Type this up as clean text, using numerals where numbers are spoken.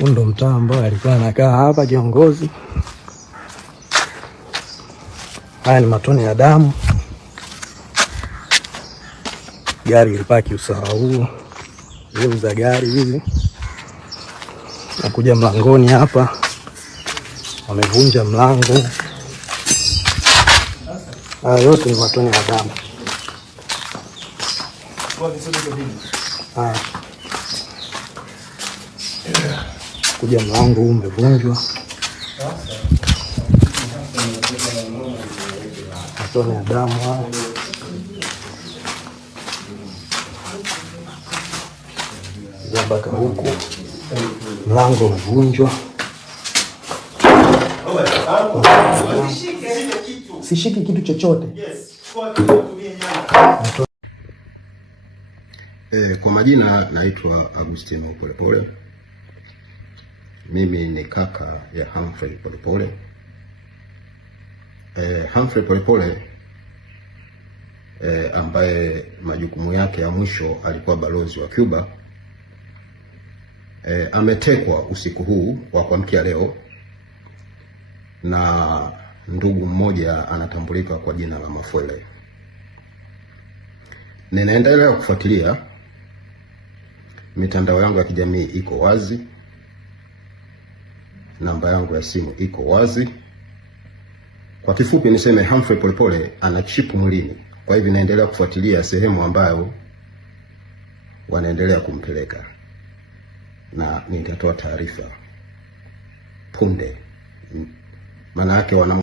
Ndo mtaa ambao alikuwa anakaa hapa kiongozi. Haya ni matone ya damu. Gari ilipaki usawa huu. Hizo za gari hizi. Nakuja mlangoni hapa. Wamevunja mlango. Haya yote ni matone ya damu. Kuja mlango huu umevunjwa. Matone ya damu haya. Mpaka huku mlango umevunjwa. Sishiki kitu chochote. Kwa majina naitwa Agustino Polepole. Mimi ni kaka ya Humphrey Polepole. Humphrey Polepole ambaye majukumu yake ya mwisho alikuwa balozi wa Cuba, ametekwa usiku huu wa kuamkia leo na ndugu mmoja anatambulika kwa jina la Mafwele. Ninaendelea kufuatilia, mitandao yangu ya kijamii iko wazi, namba yangu ya simu iko wazi. Kwa kifupi niseme Humphrey Polepole ana chipu mwilini. Kwa hivyo naendelea kufuatilia sehemu ambayo wanaendelea kumpeleka, na nitatoa taarifa punde. Maana yake wana